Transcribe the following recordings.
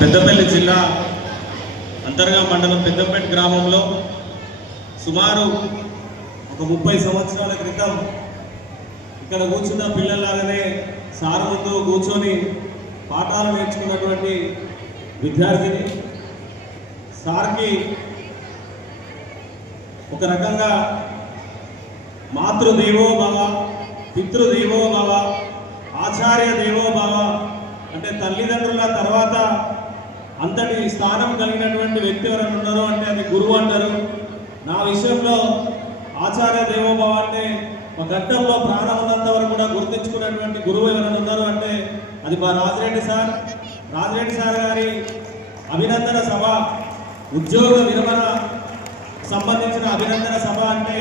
పెద్దపల్లి జిల్లా అంతర్గా మండలం పెద్దంపేట గ్రామంలో సుమారు ఒక 30 సంవత్సరాల క్రితం ఇక్కడ కూర్చున్న పిల్లలాగానే సార్ ముందు కూర్చొని పాఠాలు నేర్చుకున్నటువంటి విద్యార్థిని సార్కి ఒక రకంగా మాతృదేవో భవ, పితృదేవో భవ, ఆచార్య దేవో భవ అంటే తల్లిదండ్రుల తర్వాత అంతటి స్థానం కలిగినటువంటి వ్యక్తి ఎవరైనా ఉన్నారో అంటే అది గురువు అంటారు. నా విషయంలో ఆచార్య దేవో భవ అంటే ఒక ఘట్టంలో ప్రాణం ఉన్నంత వరకు కూడా గుర్తించుకున్నటువంటి గురువు ఎవరైనా ఉన్నారు అంటే అది మా రాజిరెడ్డి సార్ గారి అభినందన సభ, ఉద్యోగ విరమణ సంబంధించిన అభినందన సభ అంటే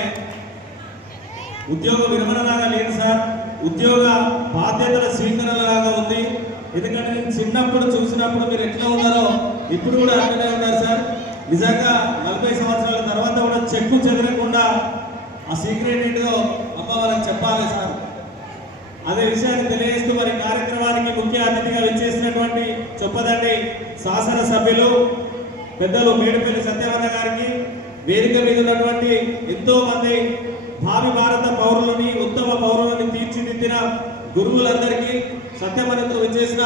ఉద్యోగ విరమణలాగా లేదు సార్, ఉద్యోగ బాధ్యతల స్వీకరణలాగా ఉంది. ఎందుకంటే నేను చిన్నప్పుడు చూసినప్పుడు మీరు ఎట్లా ఉన్నారో ఇప్పుడు కూడా అట్లనే ఉన్నారు సార్. నిజంగా 40 సంవత్సరాల తర్వాత కూడా చెక్కు చెదరకుండా ఆ సీక్రెట్ ఏంటో అమ్మ వాళ్ళకి చెప్పాలి సార్. అదే విషయాన్ని తెలియజేస్తూ మరి కార్యక్రమానికి ముఖ్య అతిథిగా విచ్చేసినటువంటి చొప్పదండి శాసనసభ్యులు పెద్దలు మేడిపల్లి సత్యవన్న గారికి, వేదిక మీద ఉన్నటువంటి ఎంతో మంది భావి భారత పౌరులని, ఉత్తమ పౌరులని తీర్చిదిద్దిన గురువులందరికీ, సత్యవన్నతో విచ్చేసిన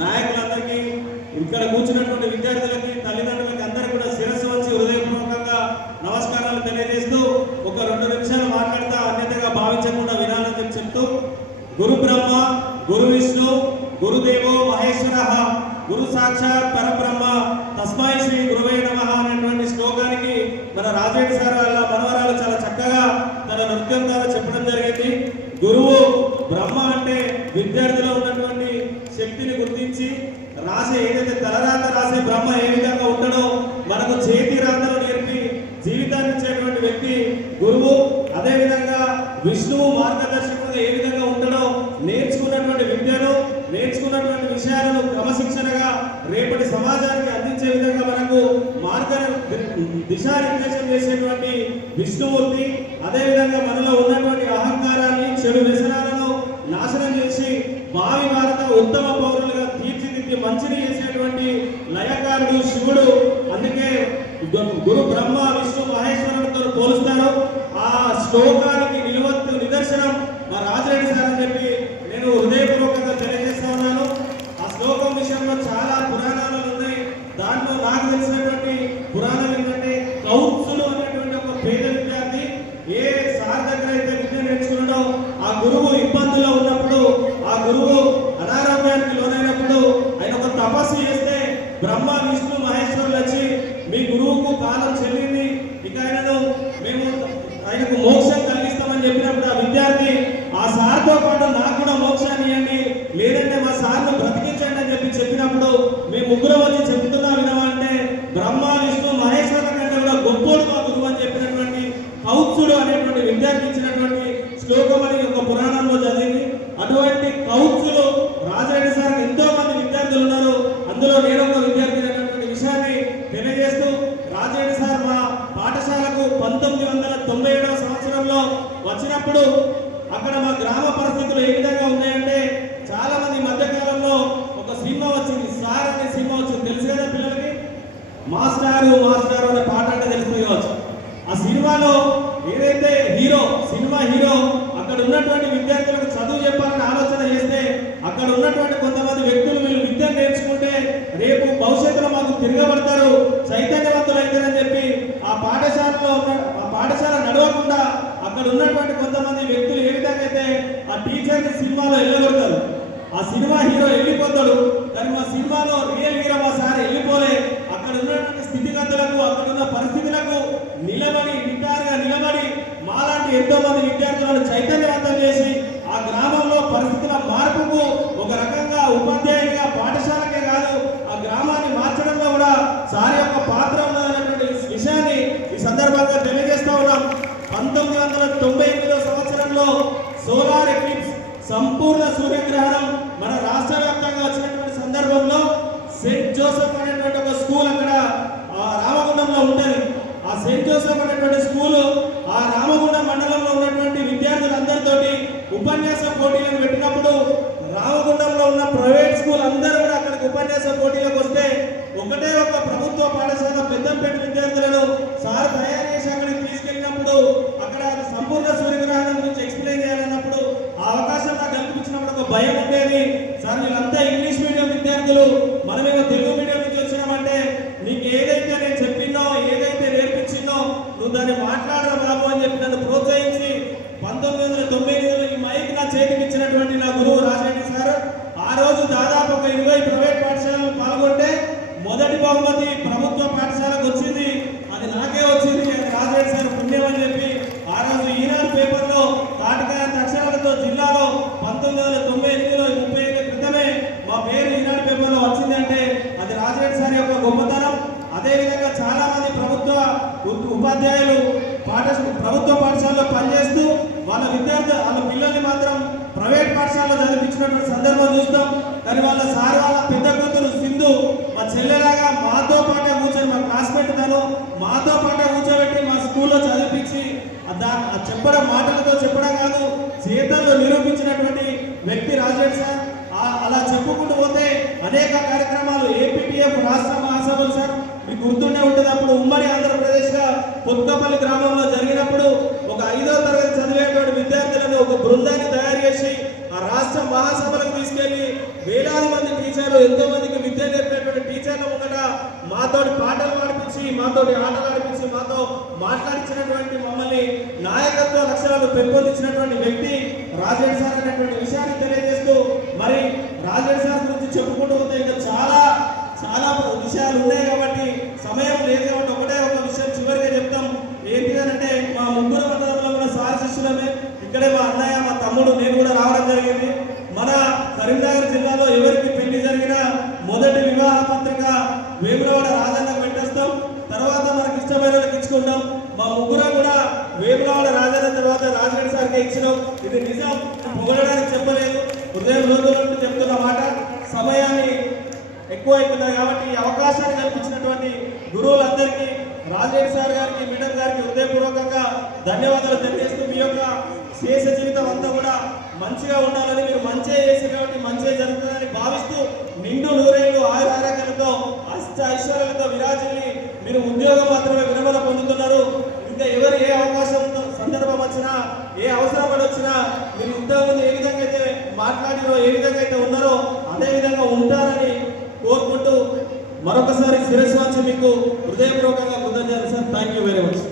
నాయకులందరికీ, ఇక్కడ కూర్చున్నటువంటి విద్యార్థులకి, తల్లిదండ్రులకి అందరికీ కూడా శిరస్సు వంచి హృదయపూర్వకంగా నమస్కారాలు తెలియజేస్తూ ఒక 2 నిమిషాలు మాట్లాడతా అన్యతగా భావించకుండా వినాలని చెప్తూ గురు బ్రహ్మ, గురు విష్ణు, గురుదేవో మహేశ్వర, గురు సాక్షాత్ పరబ్రహ్మ, తస్మై శ్రీ గురువే నమః అనేటువంటి శ్లోకానికి మన రాజరెడ్డి సార్ వాళ్ళ మనవరాలు చాలా చక్కగా తన నృత్యం ద్వారా చెప్పడం జరిగింది. గురువు బ్రహ్మ అంటే విద్యార్థిలో ఉన్నటువంటి శక్తిని గుర్తించి రాసే ఏదైతే తలరాత రాసే బ్రహ్మ ఏ విధంగా ఉంటాడో మనకు చేతి రాతలు నేర్పి జీవితాన్ని ఇచ్చేటువంటి వ్యక్తి గురువు. అదేవిధంగా విష్ణువు మార్గదర్శకుడుగా ఏ విధంగా ఉంటాడో నేర్చుకున్నటువంటి విద్యను, నేర్చుకున్నటువంటి విషయాలను క్రమశిక్షణగా రేపటి సమాజానికి అందించే విధంగా మనకు దిశానిర్దేశం చేసేటువంటి విష్ణుమూర్తి. అదేవిధంగా మనలో ఉన్నటువంటి అహంకారాన్ని, చెడు వ్యసనాలను నాశనం చేసి భావి భారత ఉత్తమ పౌరులుగా తీర్చిదిద్ది మంచిని చేసేటువంటి లయకారుడు శివుడు. అందుకే గురు బ్రహ్మ, విష్ణు, మహేశ్వరులతో పోలుస్తారు. ఆ శ్లోకానికి నిదర్శనం మా రాజిరెడ్డి సార్ అని చెప్పి నేను హృదయపూర్వకంగా తెలియజేస్తా ఉన్నాను. ఆ శ్లోకం విషయంలో చాలా పురాణాలు ఉన్నాయి. దాంట్లో నాకు తెలిసినటువంటి పురాణం ఏంటంటే కౌత్సులు అనేటువంటి ఒక పేద విద్యార్థి ఏ సార్ దగ్గర అయితే విద్య నేర్చుకున్నాడో ఆ గురువు ఇబ్బందుల్లో ఉన్నప్పుడు, ఆ గురువు అనారోగ్యానికి లోనైనప్పుడు ఆయన ఒక తపస్సు చేస్తే బ్రహ్మ, విష్ణు, మహేశ్వరులు వచ్చి మీ గురువుకు కాలం చెల్లింది, ఇక ఆయనకు మోక్షం కలిగిస్తామని చెప్పినప్పుడు ఆ విద్యార్థి ఆ సార్తో పాటు నాకు కూడా మోక్షాన్ని ఇవ్వండి, లేదంటే మా సార్ను బ్రతికించండి అని చెప్పినప్పుడు మీ ముగ్గురు వచ్చి చెప్తున్నా వినమంటే బ్రహ్మ, విష్ణు, మహేశ్వరుల కంటే కూడా గొప్పోడు మా గురువు అని చెప్పినటువంటి కౌత్సుడు అనేటువంటి విద్యార్థి ఇచ్చినటువంటి శ్లోకం అని ఒక పురాణంలో చదివింది. అటువంటి కౌత్సులు రాజిరెడ్డి సార్ ఎంతో మంది విద్యార్థులు ఉన్నారు, అందులో నేను ఒక విద్యార్థి అనేటువంటి విషయాన్ని తెలియజేస్తూ రాజిరెడ్డి సార్ మా పాఠశాలకు 1997వ సంవత్సరంలో వచ్చినప్పుడు అక్కడ మా గ్రామ పరిస్థితులు ఏ విధంగా ఉన్నాయంటే చాలా మంది మధ్యకాలంలో ఒక సినిమా వచ్చింది, సార్ అనే సినిమా వచ్చింది, తెలుసు కదా పిల్లలకి. మాస్టారు అనే పాట అంటే తెలుస్తుంది కావచ్చు. ఆ సినిమాలో ఏదైతే సినిమా హీరో అక్కడ ఉన్నటువంటి విద్యార్థులకు చదువు చెప్పాలని ఆలోచన చేస్తే అక్కడ ఉన్నటువంటి కొంతమంది వ్యక్తులు వీళ్ళు విద్య నేర్చుకుంటే రేపు భవిష్యత్తులో మాకు తిరగబడతారు, చైతన్యవంతులు అవుతారని చెప్పి ఆ పాఠశాల నడవకుండా అక్కడ ఉన్నటువంటి కొంతమంది వ్యక్తులు ఏ విధంగా అయితే ఆ టీచర్ని సినిమాలో వెళ్ళగొడతారు. ఆ సినిమా హీరో వెళ్ళిపోతాడు, కానీ మా సినిమాలో రియల్ హీరో మా సార్ వెళ్ళిపోలే. అక్కడ ఉన్నటువంటి స్థితిగతులకు, అక్కడ ఉన్న పరిస్థితులకు నిటారుగా నిలబడి మాలాంటి ఎంతో మంది విద్యార్థులను చైతన్యవంతం చేసి ఆ గ్రామంలో పరిస్థితుల మార్పుకు ఒక రకంగా ఉపాధ్యాయునిగా పాఠశాలకే కాదు ఆ గ్రామాన్ని మార్చడంలో కూడా సార్ యొక్క పాత్ర ఉన్నదనేటువంటి విషయాన్ని ఈ సందర్భంగా తెలియజేస్తా ఉన్నాం. 1998వ సంవత్సరంలో సోలార్ ఎక్లిప్స్, సంపూర్ణ సూర్యగ్రహణం మన రాష్ట్ర వ్యాప్తంగా వచ్చినటువంటి సందర్భంలో సెయింట్ జోసెఫ్ అనేటువంటి ఒక స్కూల్ అక్కడ రామగుండంలో ఉంటుంది. ఆ సెయింట్ జోసెఫ్ అనేటువంటి స్కూలు ఆ రామగుండం మండలంలో ఉన్నటువంటి విద్యార్థులందరితోటి ఉపన్యాస పోటీలను పెట్టినప్పుడు రామగుండంలో ఉన్న ప్రైవేట్ స్కూల్ అందరూ కూడా అక్కడికి ఉపన్యాస పోటీలకు వస్తే ఒకటే ఒక ప్రభుత్వ పాఠశాల పెద్దంపేట విద్యార్థులను సార్ తయారు చేసి అక్కడికి తీసుకెళ్ళినప్పుడు అక్కడ సంపూర్ణ సూర్యగ్రహణం గురించి ఎక్స్ప్లెయిన్ చేయాలన్నప్పుడు ఆ అవకాశం నాకు కల్పించినప్పుడు ఒక భయం ఉండేది. సార్ వీళ్ళంతా ఇంగ్లీష్ మీడియం విద్యార్థులు, మనమేమో తెలుగు మీడియం నుంచి వచ్చినామంటే నీకు ఏదైతే నేను చెప్పినో ఏదైతే నేర్పించినో నువ్వు దాన్ని మాట్లాడరా బాబు అని చెప్పి నన్ను ప్రోత్సహించి 1998లో ఈ మైక్ నా చేతికి ఇచ్చినటువంటి నా గురువు రాజరెడ్డి సార్. ఆ రోజు దాదాపు ఒక 20 ప్రైవేట్ పాఠశాలలు పాల్గొంటే మొదటి బహుమతి ప్రభుత్వ పాఠశాలకు వచ్చింది. అది నాకే వచ్చింది, అది రాజరెడ్డి సార్ పుణ్యం అని చెప్పి ఆ రోజు ఈనాడు పేపర్లో తాటికాయంత అక్షరాలతో జిల్లాలో 1998లో 30 ఏళ్ల క్రితమే మా పేరు ఈనాడు పేపర్లో వచ్చింది అంటే అది రాజరెడ్డి సార్ యొక్క గొప్పతనం. అదేవిధంగా చాలా మంది ప్రభుత్వ ఉపాధ్యాయులు ప్రభుత్వ పాఠశాలలో పనిచేస్తూ వాళ్ళ పిల్లల్ని మాత్రం ప్రైవేట్ పాఠశాలలో చదివించినటువంటి సందర్భం చూస్తాం. కానీ వాళ్ళ సార్ వాళ్ళ పెద్ద కూతురు సింధు మా చెల్లెలాగా మాతో పాటే కూర్చొని మా క్లాస్మేట్ తను మాతో పాటే కూర్చోబెట్టి మా స్కూల్లో చదివించి చెప్పడం మాటలతో చెప్పడం కాదు చేతల్లో నిరూపించినటువంటి వ్యక్తి రాజరెడ్డి సార్. అలా చెప్పుకుంటూ పోతే అనేక కార్యక్రమాలు ఏపీటీఎఫ్ రాష్ట్ర మహాసభలు సార్ మీకు గుర్తుండే ఉంటుంది. అప్పుడు ఉమ్మడి ఆంధ్రప్రదేశ్గా కొత్తపల్లి గ్రామంలో జరిగినప్పుడు ఒక 5వ తరగతి చదివేటువంటి విద్యార్థులను ఒక బృందాన్ని తయారు చేసి ఆ రాష్ట్ర మహాసభలకు తీసుకెళ్లి వేలాది మంది టీచర్లు ఎంతో మందికి విద్య నేర్పేటువంటి టీచర్ల ముంగట మాతోటి పాటలు పాడిపించి మాతోటి ఆటలు ఆడిపించి మాతో మాట్లాడించినటువంటి మమ్మల్ని నాయకత్వ లక్షణాలు పెంపొందించినటువంటి వ్యక్తి రాజరెడ్డి సార్ అనేటువంటి విషయాన్ని తెలియజేస్తూ మరి రాజరెడ్డి సార్ గురించి చెప్పుకుంటూ పోతే ఇంకా చాలా విషయాలు ఉన్నాయి కాబట్టి సమయం లేదు కాబట్టి ఒకటే ఒక విషయం చివరిగా చెప్తాం. ఏంటిదనంటే మా ముగ్గురు మండలంలో ఉన్న సార్ శిష్యులమే ఇక్కడే మా అన్నయ్య మా తమ్ముడు నేను కూడా రావడం జరిగింది. మన కరీంనగర్ జిల్లాలో ఎవరికి పెళ్లి జరిగినా మొదటి వివాహ పత్రిక వేములవాడ రాజన్నకు పెట్టేస్తాం, తర్వాత మనకి ఇష్టమైన వాళ్ళకి ఇచ్చుకుంటాం. మా ముగ్గురు కూడా వేములవాడ రాజన్న తర్వాత రాజరెడ్డి సార్కి ఇచ్చినాం. ఇది నిజం, పొగడడానికి చెప్పలేదు, హృదయం లోతులంటూ చెప్తున్న మాట. సమయాన్ని ఎక్కువ అవుతున్నాయి కాబట్టి ఈ అవకాశాన్ని కల్పించినటువంటి గురువులందరికీ రాజరెడ్డి సార్ గారికి మేడం గారికి హృదయపూర్వకంగా ధన్యవాదాలు తెలియజేస్తూ మీ యొక్క శేష జీవితం అంతా కూడా మంచిగా ఉండాలని మీరు మంచిగా చేసి కాబట్టి మంచిగా జరుగుతుందని భావిస్తూ నిండు నూరేళ్ళు ఆయురారోగ్యాలతో అష్ట ఐశ్వర్యాలతో విరాజిల్లి మీరు ఉద్యోగం మాత్రమే విరమణ పొందుతున్నారు. ఇంకా ఎవరు ఏ అవకాశం సందర్భం వచ్చినా ఏ అవసరం వచ్చినా మీరు ఇంతకుముందు ఏ విధంగా అయితే మాట్లాడినో ఏ విధంగా అయితే ఉన్నారో అదే విధంగా ఉంటారని కోరుకుంటూ మరొకసారి శిరస్సు వంచి మీకు హృదయపూర్వకంగా కృతజ్ఞతలు sir. Thank you very much.